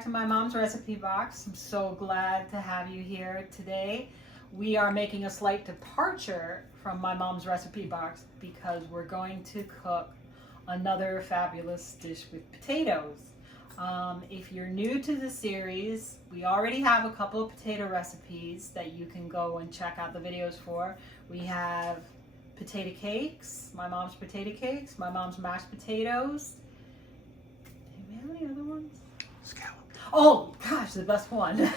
back to my mom's recipe box. I'm so glad to have you here today. We are making a slight departure from my mom's recipe box because we're going to cook another fabulous dish with potatoes. If you're new to the series, we already have a couple of potato recipes that you can go and check out the videos for. We have potato cakes, my mom's potato cakes, my mom's mashed potatoes. Do we have any other ones? Scallop. Oh gosh, the best one.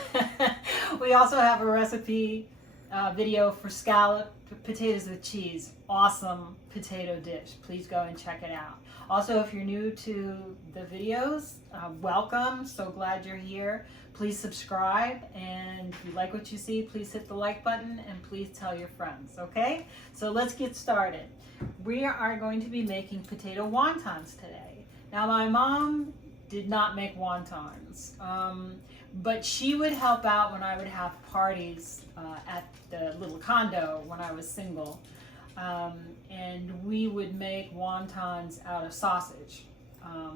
We also have a recipe video for scallop potatoes with cheese. Awesome potato dish. Please go and check it out. Also, if you're new to the videos, welcome. So glad you're here. Please subscribe, and if you like what you see, please hit the like button and please tell your friends, okay? So let's get started. We are going to be making potato wontons today. Now, my mom did not make wontons, but she would help out when I would have parties at the little condo when I was single. And we would make wontons out of sausage.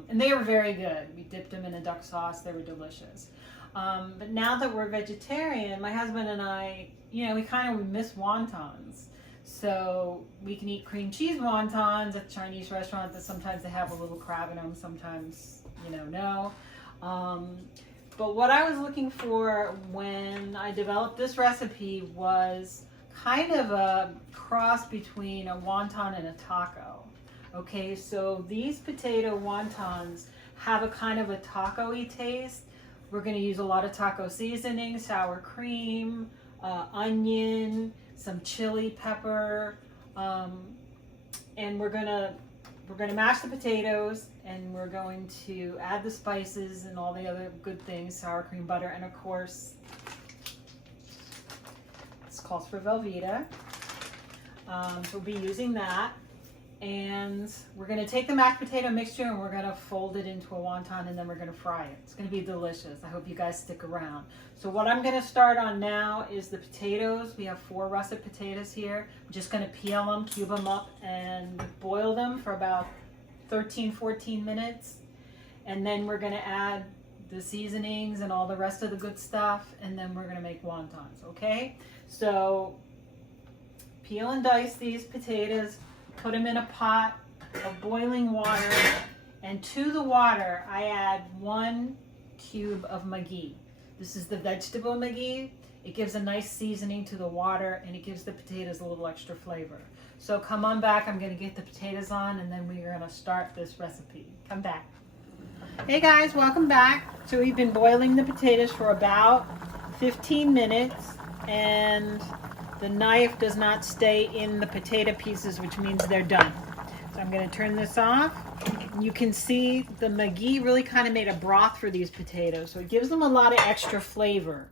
And they were very good. We dipped them in a duck sauce. They were delicious. But now that we're vegetarian, my husband and I, we kind of miss wontons. So we can eat cream cheese wontons at Chinese restaurants that sometimes they have a little crab in them, sometimes, no. But what I was looking for when I developed this recipe was kind of a cross between a wonton and a taco. Okay, so these potato wontons have a kind of a taco-y taste. We're going to use a lot of taco seasoning, sour cream, onion, some chili pepper, and we're gonna mash the potatoes, and we're going to add the spices and all the other good things, sour cream, butter, and of course, this calls for Velveeta. So we'll be using that. And we're going to take the mashed potato mixture and we're going to fold it into a wonton, and then we're going to fry it. It's going to be delicious. I hope you guys stick around. So what I'm going to start on now is the potatoes. We have 4 russet potatoes here. I'm just going to peel them, cube them up, and boil them for about 13-14 minutes. And then we're going to add the seasonings and all the rest of the good stuff, and then we're going to make wontons, okay? So peel and dice these potatoes. Put them in a pot of boiling water, and to the water I add 1 cube of McGee. This is the vegetable McGee. It gives a nice seasoning to the water, and it gives the potatoes a little extra flavor. So come on back, I'm going to get the potatoes on, and then we're going to start this recipe. Come back. Hey guys, welcome back. So we've been boiling the potatoes for about 15 minutes, and the knife does not stay in the potato pieces, which means they're done. So I'm going to turn this off. You can see the McGee really kind of made a broth for these potatoes, so it gives them a lot of extra flavor.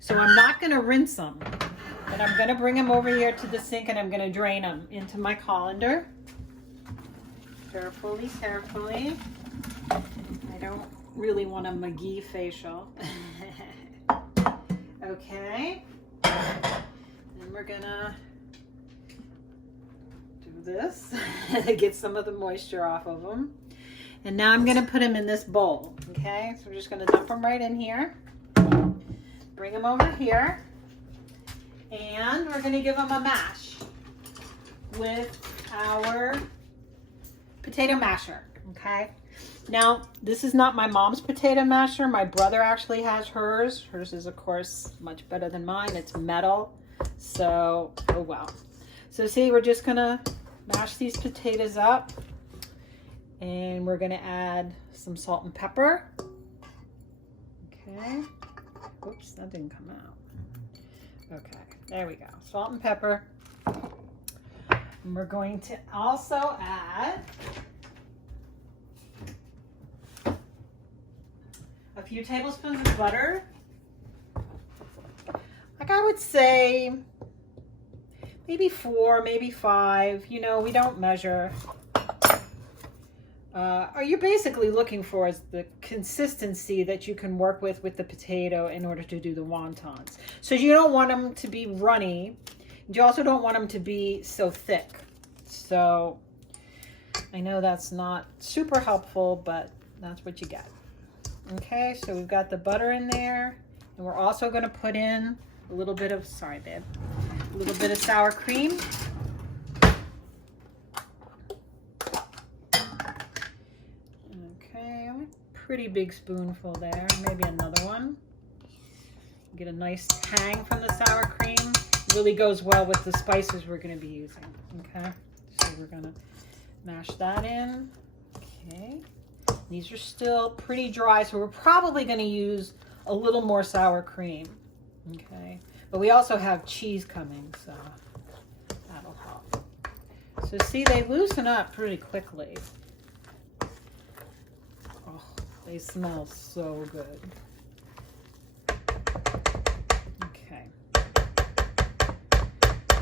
So I'm not going to rinse them, but I'm going to bring them over here to the sink, and I'm going to drain them into my colander. Carefully, carefully. I don't really want a McGee facial. Okay. We're gonna do this to get some of the moisture off of them. And now I'm gonna put them in this bowl, okay? So we're just gonna dump them right in here. Bring them over here. And we're gonna give them a mash with our potato masher, okay? Now, this is not my mom's potato masher. My brother actually has hers. Hers is, of course, much better than mine. It's metal. So, oh well. So see, we're just gonna mash these potatoes up, and we're gonna add some salt and pepper. Okay. Oops, that didn't come out. Okay, there we go. Salt and pepper. And we're going to also add a few tablespoons of butter. Like I would say maybe 4, maybe 5. We don't measure. Are you basically looking for is the consistency that you can work with the potato in order to do the wontons. So you don't want them to be runny. You also don't want them to be so thick. So I know that's not super helpful, but that's what you get. Okay, so we've got the butter in there, and we're also going to put in a little bit of, sorry babe, a little bit of sour cream. Okay, a pretty big spoonful there, maybe another one. Get a nice tang from the sour cream. It really goes well with the spices we're going to be using. Okay, so we're going to mash that in. Okay, these are still pretty dry, so we're probably going to use a little more sour cream. Okay, but we also have cheese coming, so that'll help. So see, they loosen up pretty quickly. Oh, they smell so good.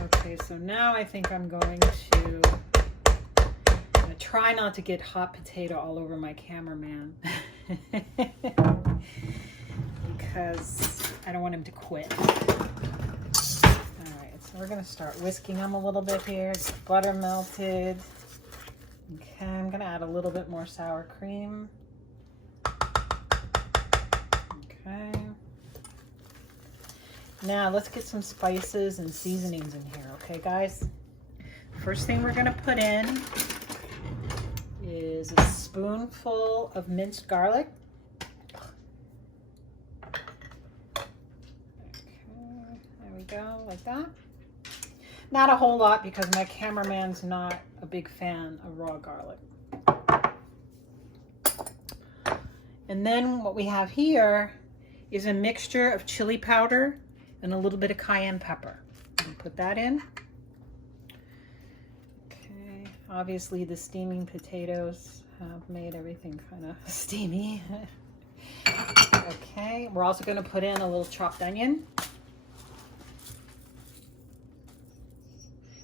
Okay, so now I think I'm going to try not to get hot potato all over my cameraman because I don't want him to quit. All right, so we're going to start whisking them a little bit here. Get the butter melted. Okay, I'm going to add a little bit more sour cream. Okay. Now let's get some spices and seasonings in here, okay guys? First thing we're gonna put in is a spoonful of minced garlic. Okay, there we go, like that. Not a whole lot because my cameraman's not a big fan of raw garlic. And then what we have here is a mixture of chili powder and a little bit of cayenne pepper. Put that in. Okay, obviously the steaming potatoes have made everything kind of steamy. Okay, we're also going to put in a little chopped onion.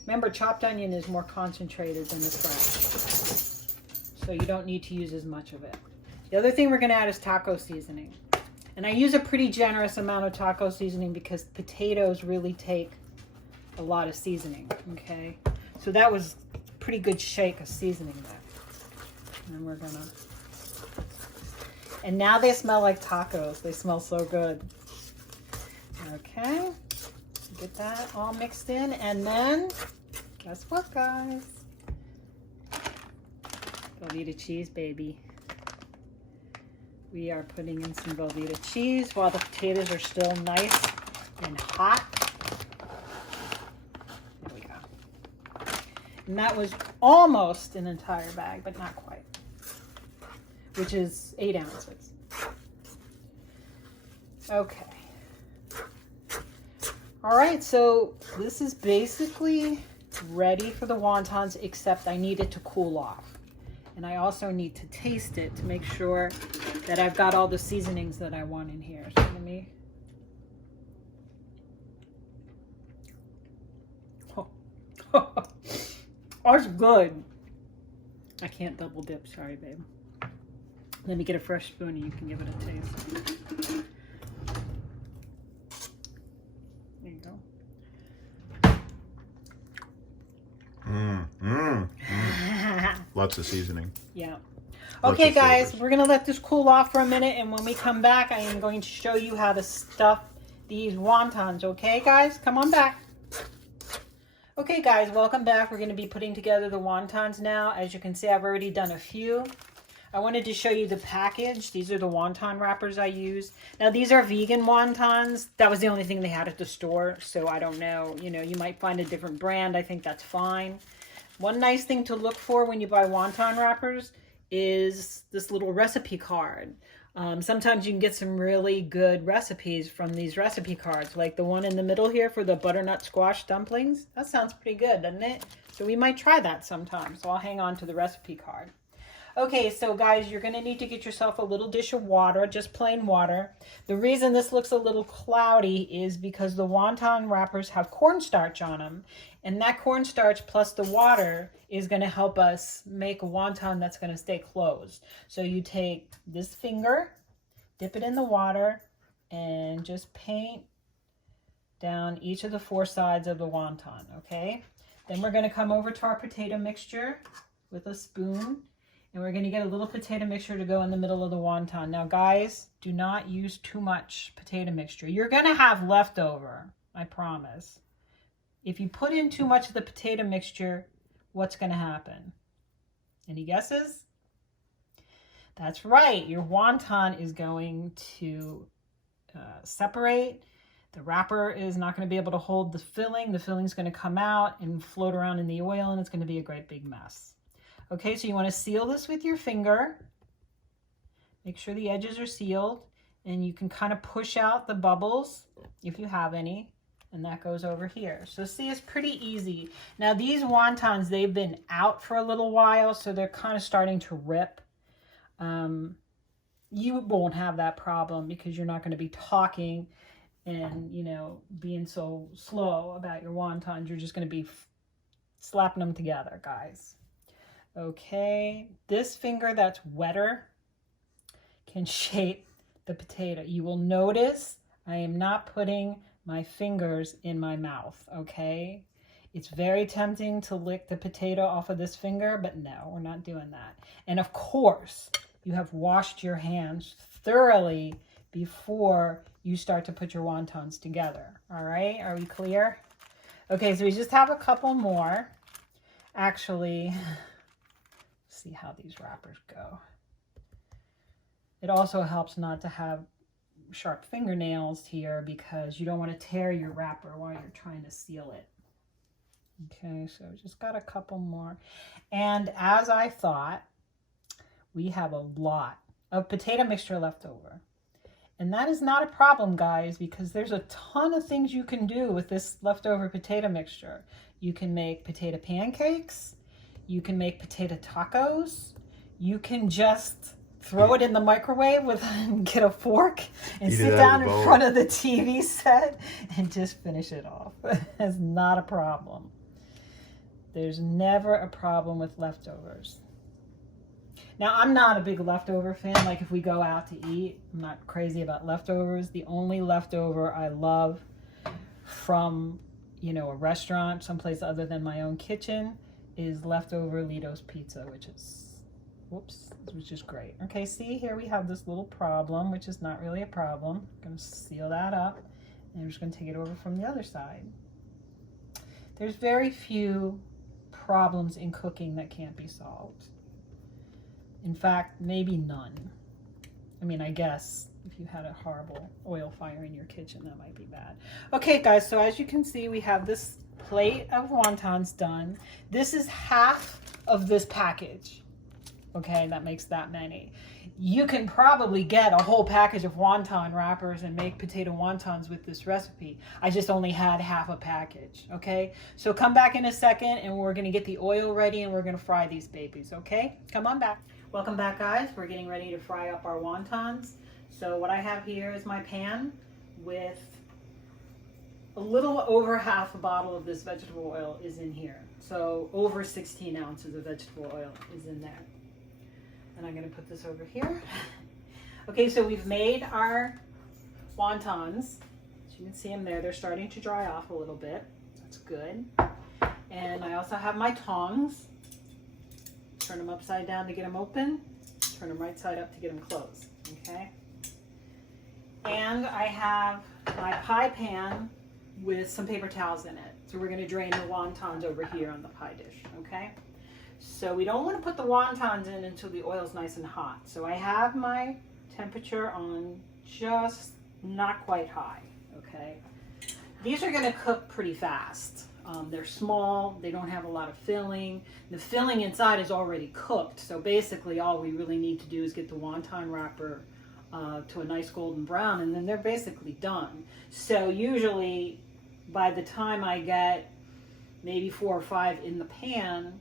Remember, chopped onion is more concentrated than the fresh, so you don't need to use as much of it. The other thing we're going to add is taco seasoning. And I use a pretty generous amount of taco seasoning because potatoes really take a lot of seasoning, okay? So that was a pretty good shake of seasoning there. And we're gonna... And now they smell like tacos. They smell so good. Okay, get that all mixed in. And then, guess what, guys? Velveeta cheese, baby. We are putting in some Velveeta cheese while the potatoes are still nice and hot. There we go. And that was almost an entire bag, but not quite, which is 8 ounces. Okay. All right, so this is basically ready for the wontons, except I need it to cool off. And I also need to taste it to make sure that I've got all the seasonings that I want in here. So let me... Oh, that's good. I can't double dip, sorry babe. Let me get a fresh spoon and you can give it a taste. There you go. Lots of seasoning. Yeah. Okay guys, we're gonna let this cool off for a minute, and when we come back I am going to show you how to stuff these wontons. Okay guys, come on back. Okay guys, welcome back. We're going to be putting together the wontons now. As you can see, I've already done a few. I wanted to show you the package. These are the wonton wrappers I use. Now these are vegan wontons. That was the only thing they had at the store, so I don't know. You know, you might find a different brand. I think that's fine. One nice thing to look for when you buy wonton wrappers is this little recipe card. Sometimes you can get some really good recipes from these recipe cards, like the one in the middle here for the butternut squash dumplings. That sounds pretty good, doesn't it? So we might try that sometime. So I'll hang on to the recipe card. Okay, so guys, you're going to need to get yourself a little dish of water, just plain water. The reason this looks a little cloudy is because the wonton wrappers have cornstarch on them. And that cornstarch plus the water is going to help us make a wonton that's going to stay closed. So you take this finger, dip it in the water, and just paint down each of the 4 sides of the wonton, okay? Then we're going to come over to our potato mixture with a spoon. And we're going to get a little potato mixture to go in the middle of the wonton. Now, guys, do not use too much potato mixture. You're going to have leftover, I promise. If you put in too much of the potato mixture, what's going to happen? Any guesses? That's right. Your wonton is going to separate. The wrapper is not going to be able to hold the filling. The filling's going to come out and float around in the oil, and it's going to be a great big mess. Okay, so you want to seal this with your finger. Make sure the edges are sealed, and you can kind of push out the bubbles if you have any, and that goes over here. So see, it's pretty easy. Now these wontons, they've been out for a little while, so they're kind of starting to rip. You won't have that problem because you're not going to be talking and, you know, being so slow about your wontons. You're just going to be slapping them together, guys. Okay, this finger that's wetter can shape the potato. You will notice I am not putting my fingers in my mouth, okay? It's very tempting to lick the potato off of this finger, but no, we're not doing that. And of course, you have washed your hands thoroughly before you start to put your wontons together, all right? Are we clear? Okay, so we just have a couple more. Actually, see how these wrappers go. It also helps not to have sharp fingernails here because you don't want to tear your wrapper while you're trying to seal it. Okay, so just got a couple more. And as I thought, we have a lot of potato mixture left over. And that is not a problem, guys, because there's a ton of things you can do with this leftover potato mixture. You can make potato pancakes. You can make potato tacos. You can just throw it in the microwave and get a fork and sit down in front of the TV set and just finish it off. It's not a problem. There's never a problem with leftovers. Now, I'm not a big leftover fan. Like if we go out to eat, I'm not crazy about leftovers. The only leftover I love from, you know, a restaurant, someplace other than my own kitchen, is leftover Lido's pizza, which is great. Okay, see here we have this little problem, which is not really a problem. I'm going to seal that up, and I'm just going to take it over from the other side. There's very few problems in cooking that can't be solved. In fact, maybe none. I mean, I guess if you had a horrible oil fire in your kitchen, that might be bad. Okay, guys, so as you can see, we have this plate of wontons done. This is half of this package. Okay, that makes that many. You can probably get a whole package of wonton wrappers and make potato wontons with this recipe. I just only had half a package, okay? So come back in a second and we're gonna get the oil ready and we're gonna fry these babies, okay? Come on back. Welcome back, guys. We're getting ready to fry up our wontons. So what I have here is my pan with a little over half a bottle of this vegetable oil is in here. So over 16 ounces of vegetable oil is in there. And I'm going to put this over here. Okay, so we've made our wontons. As you can see them there, they're starting to dry off a little bit. That's good. And I also have my tongs. Turn them upside down to get them open. Turn them right side up to get them closed. Okay. And I have my pie pan with some paper towels in it. So we're going to drain the wontons over here on the pie dish. Okay. So we don't want to put the wontons in until the oil's nice and hot. So I have my temperature on just not quite high, okay? These are going to cook pretty fast. They're small, they don't have a lot of filling. The filling inside is already cooked, so basically all we really need to do is get the wonton wrapper to a nice golden brown, and then they're basically done. So usually by the time I get maybe 4 or 5 in the pan,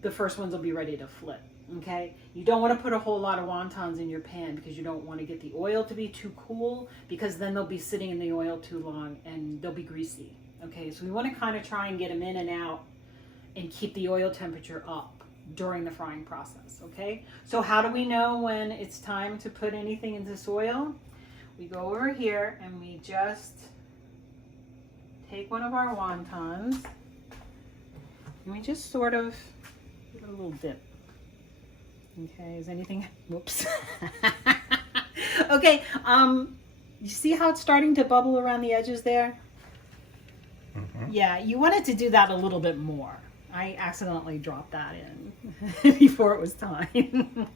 the first ones will be ready to flip, okay? You don't want to put a whole lot of wontons in your pan because you don't want to get the oil to be too cool, because then they'll be sitting in the oil too long and they'll be greasy, okay? So we want to kind of try and get them in and out and keep the oil temperature up during the frying process, okay? So how do we know when it's time to put anything in this oil? We go over here and we just take one of our wontons and we just sort of give it a little dip. Okay, is anything, whoops. Okay, you see how it's starting to bubble around the edges there? Yeah, you wanted to do that a little bit more. I accidentally dropped that in before it was time.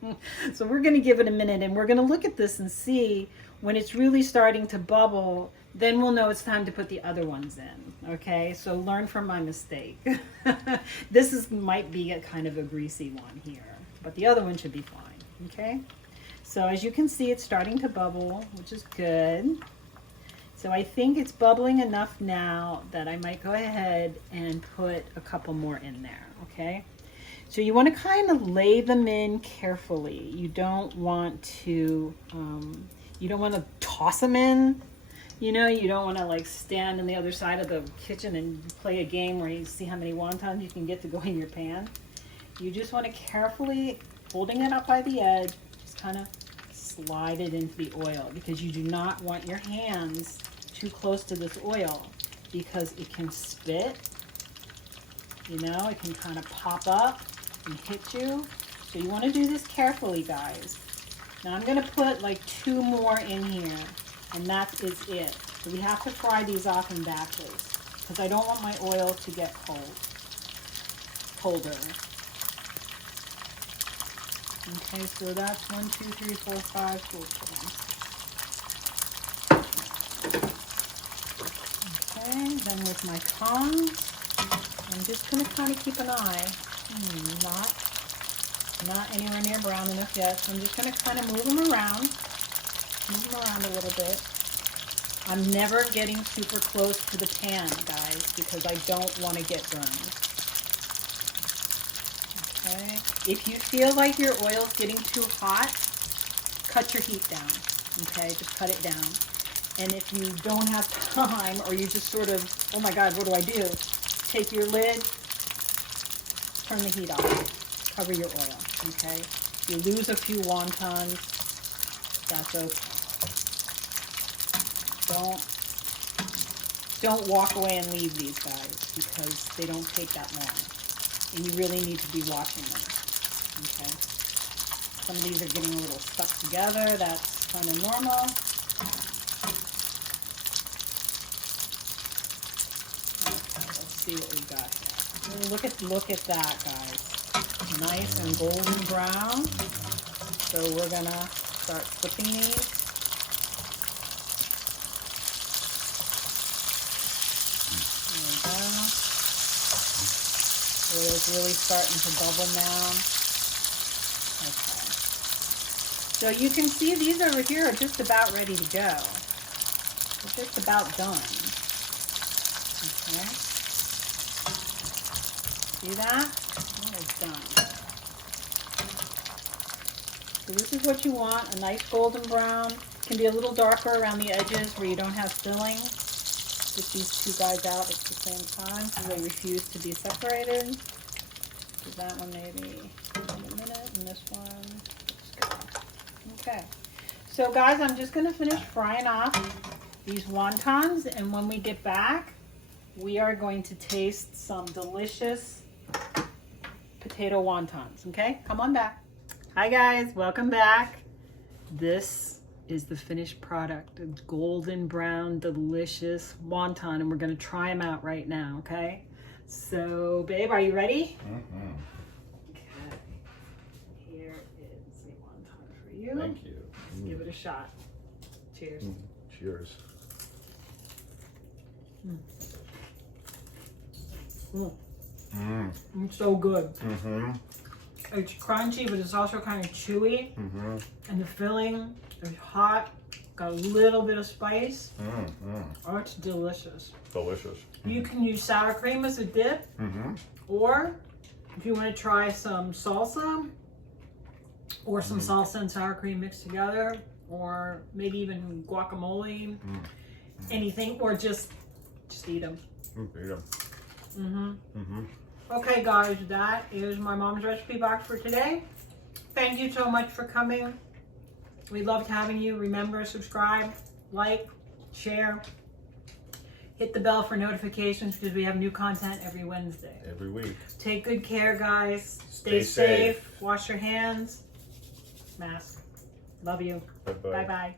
So we're going to give it a minute and we're going to look at this and see when it's really starting to bubble, then we'll know it's time to put the other ones in. Okay, so learn from my mistake. This might be a kind of a greasy one here, but the other one should be fine. Okay, so as you can see, it's starting to bubble, which is good. So I think it's bubbling enough now that I might go ahead and put a couple more in there, okay? So you want to kind of lay them in carefully. You don't want to toss them in. You know, you don't want to like stand on the other side of the kitchen and play a game where you see how many wontons you can get to go in your pan. You just want to carefully, holding it up by the edge, just kind of slide it into the oil, because you do not want your hands too close to this oil, because it can spit, you know, it can kind of pop up and hit you. So you want to do this carefully, guys. Now I'm going to put like 2 more in here, and that is it. So we have to fry these off in batches, because I don't want my oil to get colder. Okay, so that's 1, 2, 3, 4, 5, 4. Okay, then with my tongs, I'm just going to kind of keep an eye. Not anywhere near brown enough yet, so I'm just going to kind of move them around a little bit. I'm never getting super close to the pan, guys, because I don't want to get burned. Okay, if you feel like your oil's getting too hot, cut your heat down. Okay, just cut it down. And if you don't have time, or you just sort of, oh my God, what do I do? Take your lid, turn the heat off, cover your oil, okay? You lose a few wontons, that's okay. Don't walk away and leave these guys, because they don't take that long. And you really need to be watching them, okay? Some of these are getting a little stuck together, that's kind of normal. See what we got here. Look at that, guys. Nice and golden brown. So we're gonna start flipping these. There we go. Oil's really starting to bubble now. Okay. So you can see these over here are just about ready to go. They're just about done. Okay. See that? Almost done. So this is what you want, a nice golden brown. It can be a little darker around the edges where you don't have filling. Get these 2 guys out at the same time so they refuse to be separated. Do that one maybe in a minute, and this one. Let's go. Okay. So guys, I'm just going to finish frying off these wontons, and when we get back, we are going to taste some delicious potato wontons, okay? Come on back. Hi guys, welcome back. This is the finished product, a golden brown, delicious wonton, and we're gonna try them out right now, okay? So, babe, are you ready? Mm-hmm. Okay. Here is a wonton for you. Thank you. Let's give it a shot. Cheers. Cheers. It's so good. Mm-hmm. It's crunchy, but it's also kind of chewy. Mm-hmm. And the filling is hot, got a little bit of spice. Oh, it's delicious. Delicious. You can use sour cream as a dip, or if you want to try some salsa, or some salsa and sour cream mixed together, or maybe even guacamole, anything, or just eat them. Eat them. Okay guys, that is my mom's recipe box for today. Thank you so much for coming. We loved having you. Remember, subscribe, like, share, hit the bell for notifications, because we have new content every Wednesday. Every week. Take good care, guys. Stay Stay safe. safe. Wash your hands. mask. Love you. Bye-bye.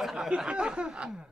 Bye-bye.